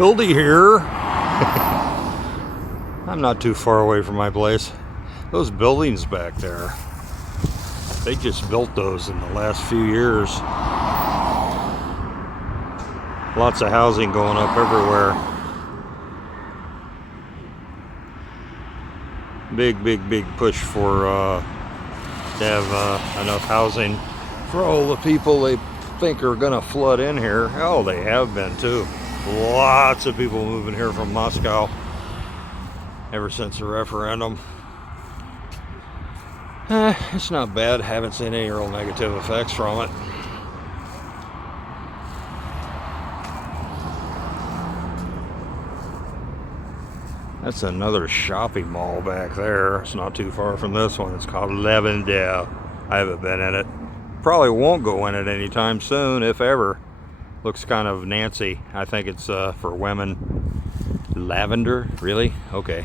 buildy here. I'm not too far away from my place. Those buildings back there, they just built those in the last few years. Lots of housing going up everywhere. Big push for to have enough housing for all the people they think are gonna flood in here. Oh, they have been too. Lots of people moving here from Moscow ever since the referendum. It's not bad. Haven't seen any real negative effects from it. That's another shopping mall back there. It's not too far from this one. It's called Lavender. I haven't been in it. Probably won't go in it anytime soon, if ever. Looks kind of Nancy. I think it's for women. Lavender? Really? Okay.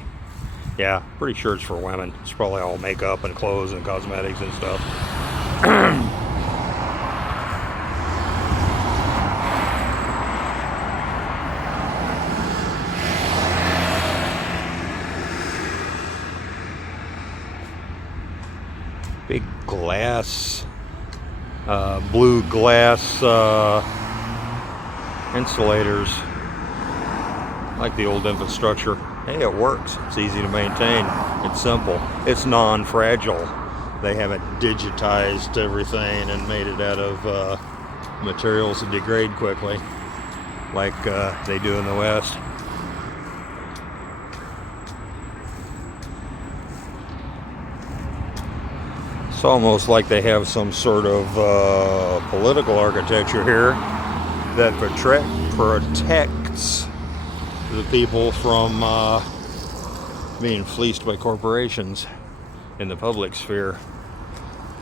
Yeah, pretty sure it's for women. It's probably all makeup and clothes and cosmetics and stuff. Big glass, blue glass insulators, like the old infrastructure. Hey, it works. It's easy to maintain. It's simple. It's non-fragile. They haven't digitized everything and made it out of materials that degrade quickly, like they do in the West. It's almost like they have some sort of political architecture here that protects the people from being fleeced by corporations in the public sphere.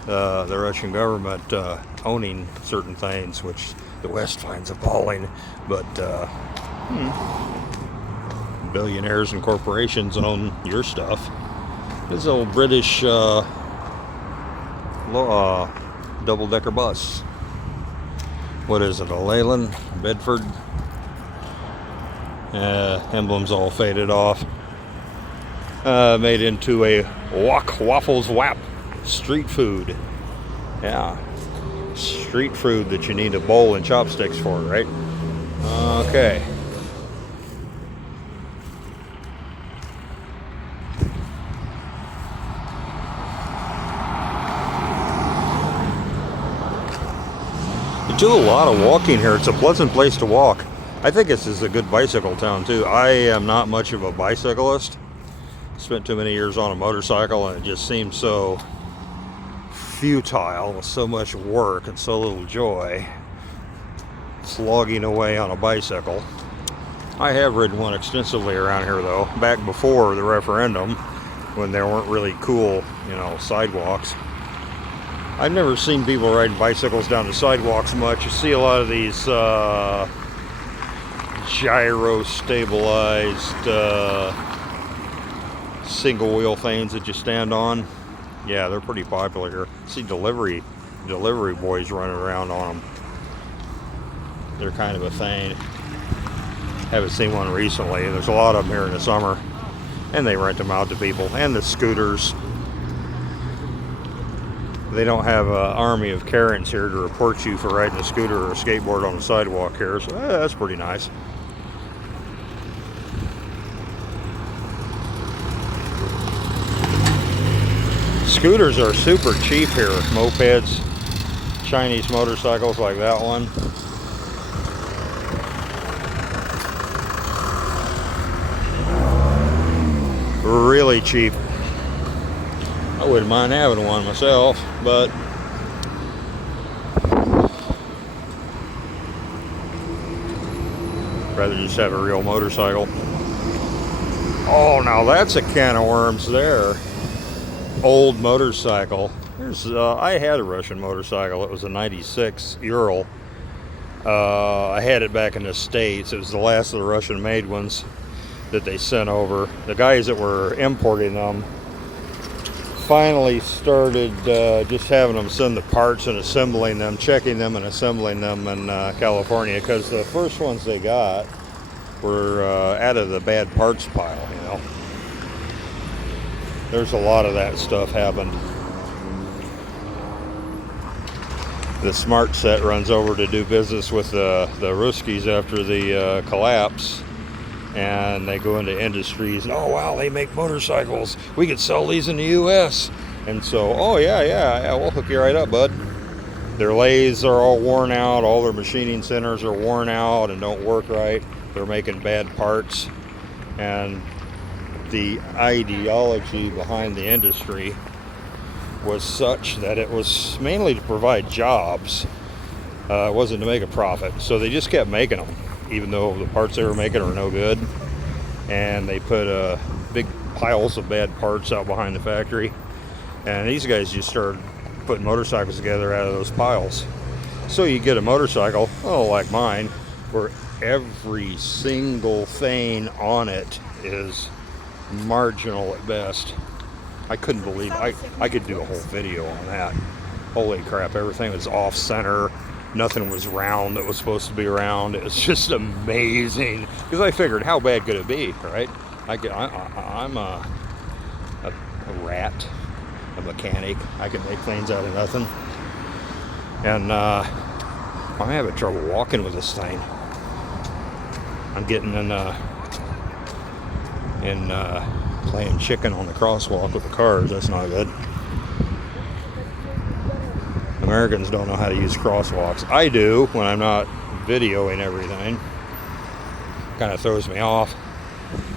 The Russian government owning certain things, which the West finds appalling, but billionaires and corporations own your stuff. This old British double-decker bus. What is it, a Leyland, Bedford? Emblem's all faded off. Made into a Waffles Wap street food. Yeah, street food that you need a bowl and chopsticks for, right? Okay. You do a lot of walking here. It's a pleasant place to walk. I think this is a good bicycle town too. I am not much of a bicyclist. Spent too many years on a motorcycle and it just seems so futile with so much work and so little joy slogging away on a bicycle. I have ridden one extensively around here though, back before the referendum when there weren't really cool, sidewalks. I've never seen people riding bicycles down the sidewalks much. You see a lot of these gyro stabilized single wheel things that you stand on. Yeah, they're pretty popular here. See delivery boys running around on them. They're kind of a thing. Haven't seen one recently. There's a lot of them here in the summer, and they rent them out to people. And the scooters. They don't have an army of Karens here to report you for riding a scooter or a skateboard on the sidewalk here, so that's pretty nice. Scooters are super cheap here. Mopeds, Chinese motorcycles like that one. Really cheap. I wouldn't mind having one myself, but rather just have a real motorcycle. Oh, now that's a can of worms there. Old motorcycle. I had a Russian motorcycle. It was a 96 Ural. I had it back in the States. It was the last of the Russian-made ones that they sent over. The guys that were importing them finally started just having them send the parts and assembling them, checking them and assembling them in California, because the first ones they got were out of the bad parts pile, you know. There's a lot of that stuff happened. The Smart Set runs over to do business with the Ruskies after the collapse, and they go into industries. Oh wow, they make motorcycles. We could sell these in the U.S. And so, oh yeah, we'll hook you right up, bud. Their lathes are all worn out. All their machining centers are worn out and don't work right. They're making bad parts, and the ideology behind the industry was such that it was mainly to provide jobs. It wasn't to make a profit. So they just kept making them, even though the parts they were making are no good. And they put big piles of bad parts out behind the factory. And these guys just started putting motorcycles together out of those piles. So you get a motorcycle, oh, like mine, where every single thing on it is marginal at best. I couldn't believe I could do a whole video on that. Holy crap, everything was off center. Nothing was round that was supposed to be round. It was just amazing. Because I figured, how bad could it be, right? I'm a rat, a mechanic. I can make things out of nothing. And I'm having trouble walking with this thing. I'm getting in playing chicken on the crosswalk with the cars. That's not good. Americans don't know how to use crosswalks. I do when I'm not videoing everything. Kind of throws me off.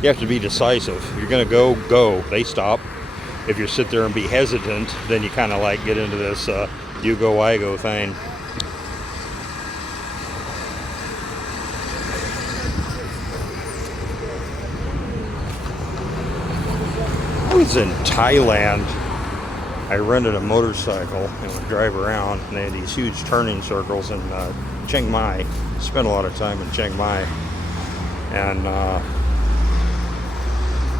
You have to be decisive. If you're going to go. They stop. If you sit there and be hesitant, then you kind of like get into this you go, I go thing. I was in Thailand. I rented a motorcycle and would drive around, and they had these huge turning circles in Chiang Mai. Spent a lot of time in Chiang Mai, and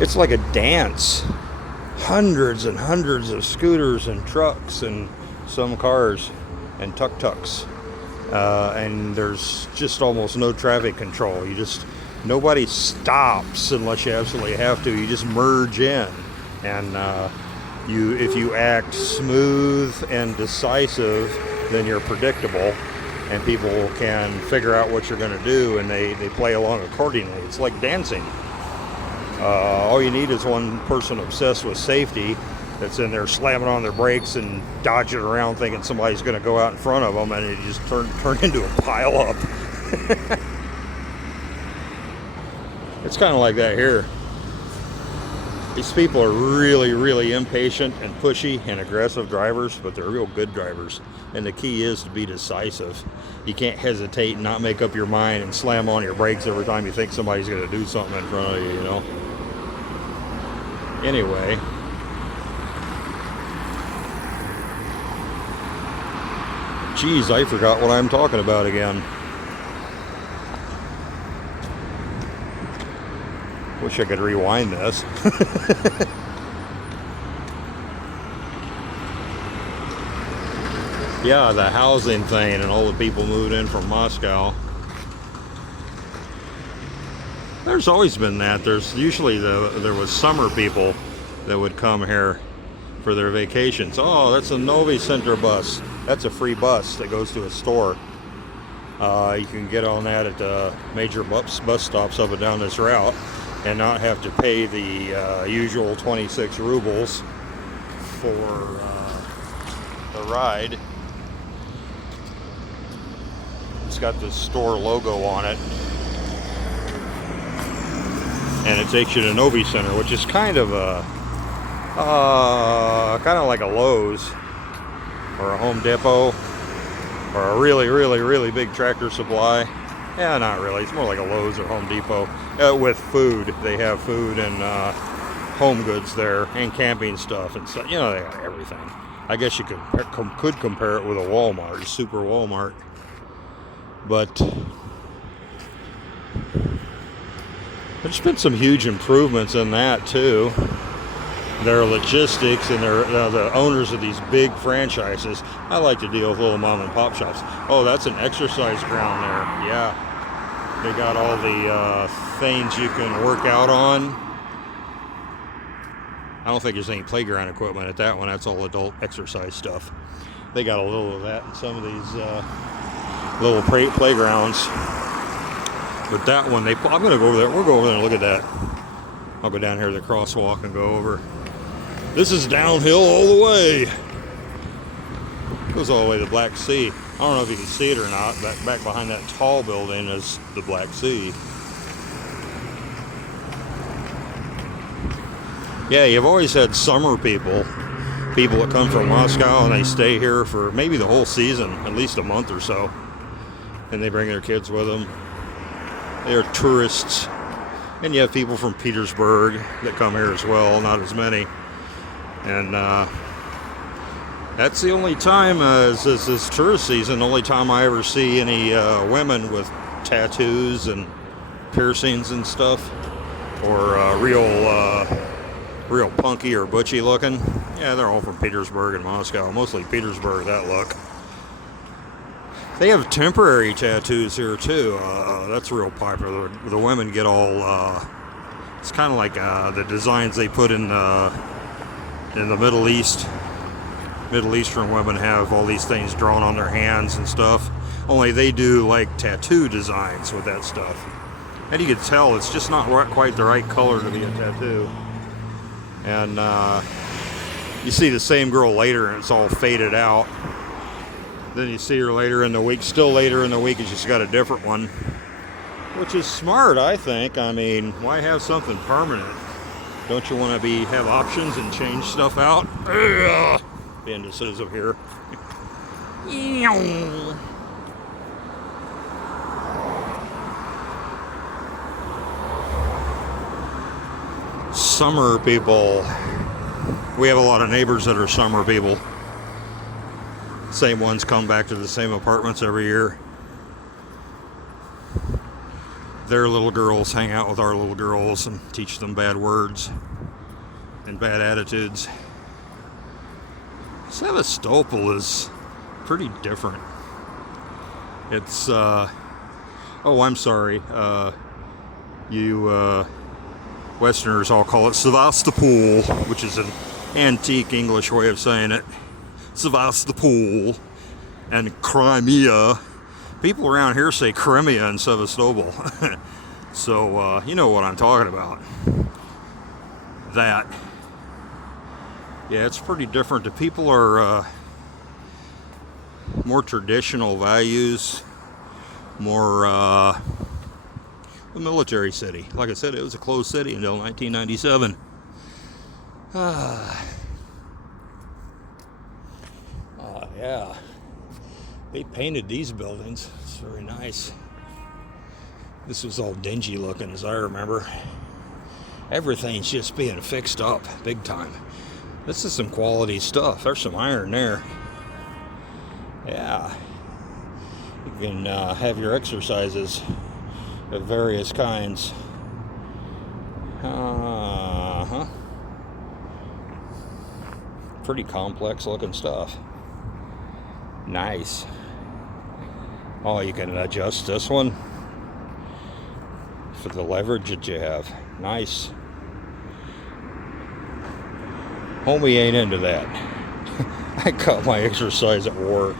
it's like a dance. Hundreds and hundreds of scooters and trucks and some cars and tuk-tuks, and there's just almost no traffic control. Nobody stops unless you absolutely have to. You just merge in, and if you act smooth and decisive, then you're predictable, and people can figure out what you're going to do, and they play along accordingly. It's like dancing. All you need is one person obsessed with safety that's in there slamming on their brakes and dodging around thinking somebody's going to go out in front of them, and it just turn into a pile up. It's kind of like that here. These people are really, really impatient and pushy and aggressive drivers, but they're real good drivers. And the key is to be decisive. You can't hesitate and not make up your mind and slam on your brakes every time you think somebody's going to do something in front of you, you know. Anyway. Geez, I forgot what I'm talking about again. Wish I could rewind this. Yeah, the housing thing and all the people moved in from Moscow. There's always been that. There's usually there was summer people that would come here for their vacations. Oh, that's a Novi Center bus. That's a free bus that goes to a store. You can get on that at major bus stops up and down this route, and not have to pay the usual 26 rubles for the ride. It's got the store logo on it, and it takes you to Novi Center, which is kind of like a Lowe's or a Home Depot or a really, really, really big Tractor Supply. Yeah, not really. It's more like a Lowe's or Home Depot with food. They have food and home goods there, and camping stuff, and so, you know, they got everything. I guess you could compare it with a Walmart, a super Walmart. But there's been some huge improvements in that too. Their logistics and the owners of these big franchises. I like to deal with little mom and pop shops. Oh, that's an exercise ground there. Yeah. They got all the things you can work out on. I don't think there's any playground equipment at that one. That's all adult exercise stuff. They got a little of that in some of these little playgrounds. But that one, I'm going to go over there. We'll go over there and look at that. I'll go down here to the crosswalk and go over. This is downhill all the way. Goes all the way to the Black Sea. I don't know if you can see it or not. Back behind that tall building is the Black Sea. Yeah, you've always had summer people that come from Moscow and they stay here for maybe the whole season, at least a month or so. And they bring their kids with them. They're tourists. And you have people from Petersburg that come here as well, not as many. And that's the only time, this tourist season, the only time I ever see any women with tattoos and piercings and stuff, or real punky or butchy looking. Yeah, they're all from Petersburg and Moscow, mostly Petersburg, that look. They have temporary tattoos here too. That's real popular. The women get all, it's kind of like the designs they put in the Middle East. Middle Eastern women have all these things drawn on their hands and stuff. Only they do like tattoo designs with that stuff. And you can tell it's just not quite the right color to be a tattoo. And you see the same girl later and it's all faded out. Then you see her later in the week, still later in the week, and she's got a different one. Which is smart, I think. I mean, why have something permanent? Don't you want to have options and change stuff out? The indecision here. Summer people. We have a lot of neighbors that are summer people. Same ones come back to the same apartments every year. Their little girls hang out with our little girls and teach them bad words and bad attitudes. Sevastopol is pretty different. It's, oh, I'm sorry. You Westerners all call it Sevastopol, which is an antique English way of saying it. Sevastopol and Crimea. People around here say Crimea and Sevastopol. So, you know what I'm talking about. That. Yeah, it's pretty different. The people are more traditional values, more a military city. Like I said, it was a closed city until 1997. Yeah. They painted these buildings. It's very nice. This was all dingy looking, as I remember. Everything's just being fixed up big time. This is some quality stuff. There's some iron there. Yeah. You can have your exercises of various kinds. Pretty complex looking stuff. Nice. Oh, you can adjust this one for the leverage that you have. Nice. Homie ain't into that. I got my exercise at work.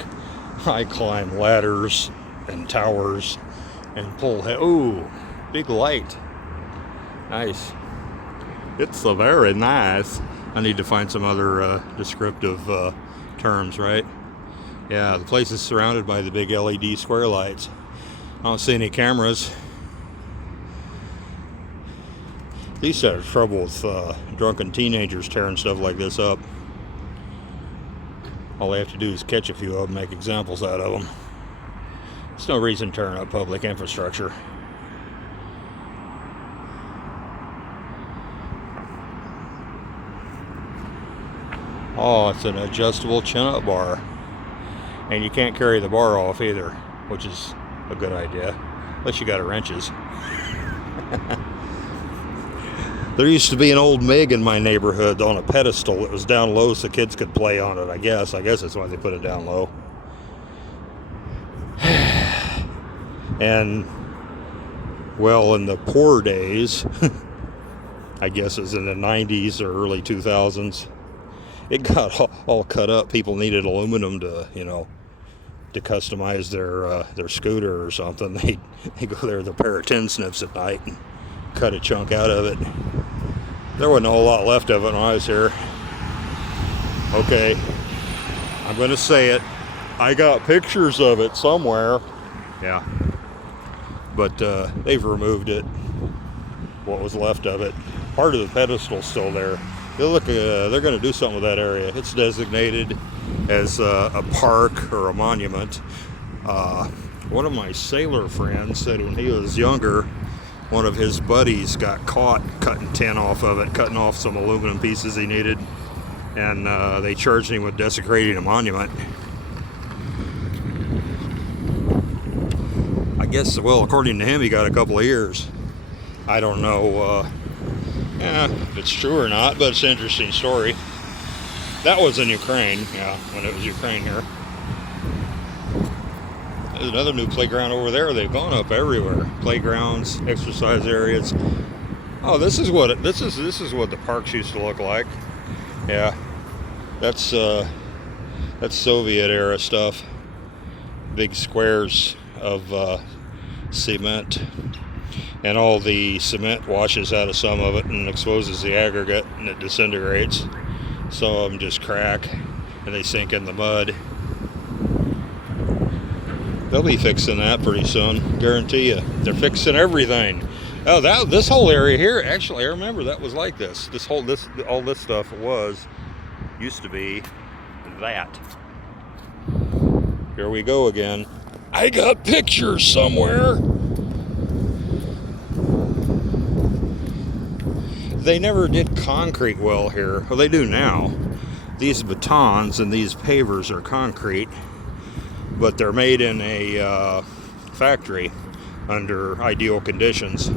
I climb ladders and towers and pull ooh, big light. Nice. It's so very nice. I need to find some other descriptive terms, right? Yeah, the place is surrounded by the big LED square lights. I don't see any cameras. They used to have trouble with drunken teenagers tearing stuff like this up. All they have to do is catch a few of them, make examples out of them. There's no reason tearing up public infrastructure. Oh, it's an adjustable chin-up bar. And you can't carry the bar off either, which is a good idea, unless you got wrenches. There used to be an old MiG in my neighborhood on a pedestal that was down low so kids could play on it, I guess. I guess that's why they put it down low. And Well, in the poor days, I guess it's in the 90s or early 2000s, it got all cut up. People needed aluminum to, to customize their scooter or something. They go there with a pair of tin snips at night and cut a chunk out of it. There wasn't a whole lot left of it when I was here. Okay, I'm going to say it. I got pictures of it somewhere. Yeah. But they've removed it, what was left of it. Part of the pedestal's still there. They're going to do something with that area. It's designated as a park or a monument. One of my sailor friends said when he was younger, one of his buddies got caught cutting tin off of it, cutting off some aluminum pieces he needed, and they charged him with desecrating a monument. I guess, well, according to him, he got a couple of years. I don't know if it's true or not, but it's an interesting story. That was in Ukraine, when it was Ukraine here. There's another new playground over there. They've gone up everywhere. Playgrounds, exercise areas. Oh, this is what the parks used to look like. Yeah, that's Soviet era stuff. Big squares of cement, and all the cement washes out of some of it and exposes the aggregate, and it disintegrates. Some of them just crack and they sink in the mud. They'll be fixing that pretty soon, guarantee you. They're fixing everything. Oh, this whole area here, actually, I remember that was like this. All this stuff used to be that. Here we go again. I got pictures somewhere. They never did concrete well here. Well, they do now. These batons and these pavers are concrete, but they're made in a factory under ideal conditions,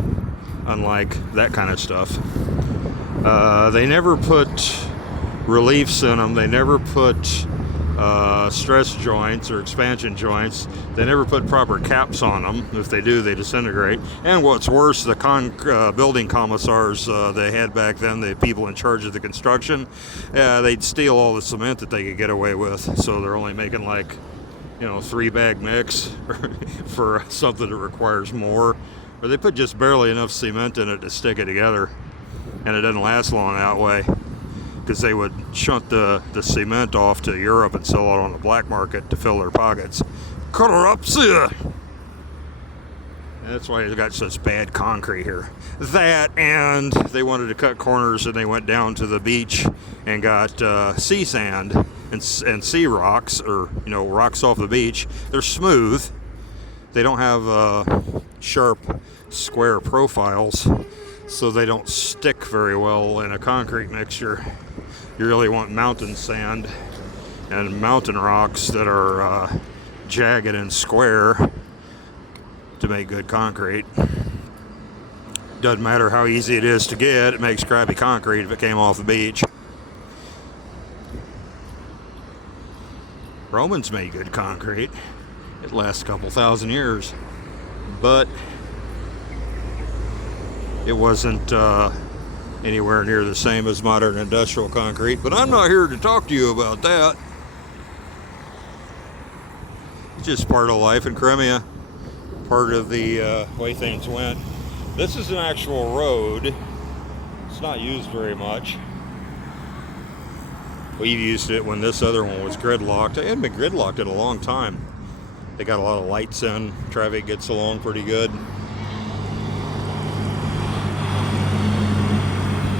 unlike that kind of stuff. They never put reliefs in them. They never put stress joints or expansion joints. They never put proper caps on them. If they do, they disintegrate. And what's worse, the building commissars they had back then, the people in charge of the construction, they'd steal all the cement that they could get away with. So they're only making 3-bag mix for something that requires more. Or they put just barely enough cement in it to stick it together, and it doesn't last long that way, because they would shunt the cement off to Europe and sell it on the black market to fill their pockets. Corruption! And that's why they got such bad concrete here. That, and they wanted to cut corners, and they went down to the beach and got sea sand and sea rocks, or rocks off the beach. They're smooth. They don't have sharp square profiles, so they don't stick very well in a concrete mixture. You really want mountain sand and mountain rocks that are jagged and square to make good concrete. Doesn't matter how easy it is to get, it makes crappy concrete if it came off the beach. Romans made good concrete. It lasts a couple thousand years, but it wasn't anywhere near the same as modern industrial concrete. But I'm not here to talk to you about that. It's just part of life in Crimea, part of the way things went. This is an actual road. It's not used very much. We've used it when this other one was gridlocked. It hadn't been gridlocked in a long time. They got a lot of lights in. Traffic gets along pretty good.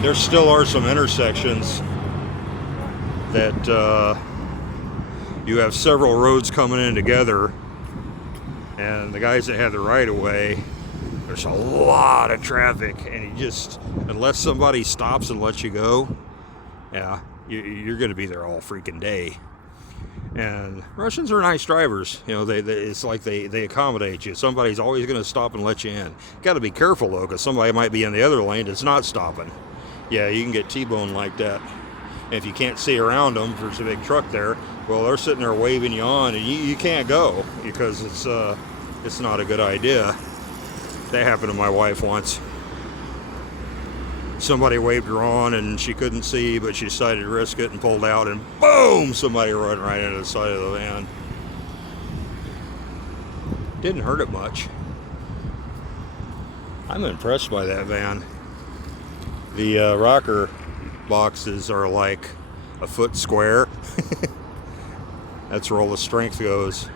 There still are some intersections that you have several roads coming in together, and the guys that have the right of way, there's a lot of traffic, and you just, unless somebody stops and lets you go, you're going to be there all freaking day. And Russians are nice drivers. It's like they accommodate you. Somebody's always going to stop and let you in. Got to be careful though, because somebody might be in the other lane that's not stopping. Yeah, you can get T-boned like that. And if you can't see around them, if there's a big truck there, well, they're sitting there waving you on, and you can't go because it's not a good idea. That happened to my wife once. Somebody waved her on and she couldn't see, but she decided to risk it and pulled out, and boom! Somebody run right into the side of the van. Didn't hurt it much. I'm impressed by that van. The rocker boxes are like a foot square. That's where all the strength goes.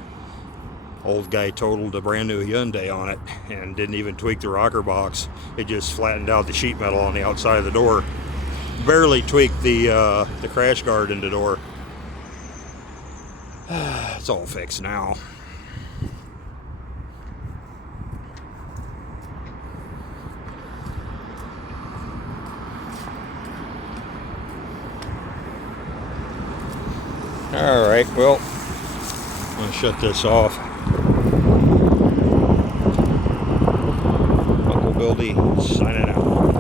Old guy totaled a brand new Hyundai on it and didn't even tweak the rocker box. It just flattened out the sheet metal on the outside of the door. Barely tweaked the crash guard in the door. It's all fixed now. All right, well, I'm gonna shut this off. Uncle Bildy signing out.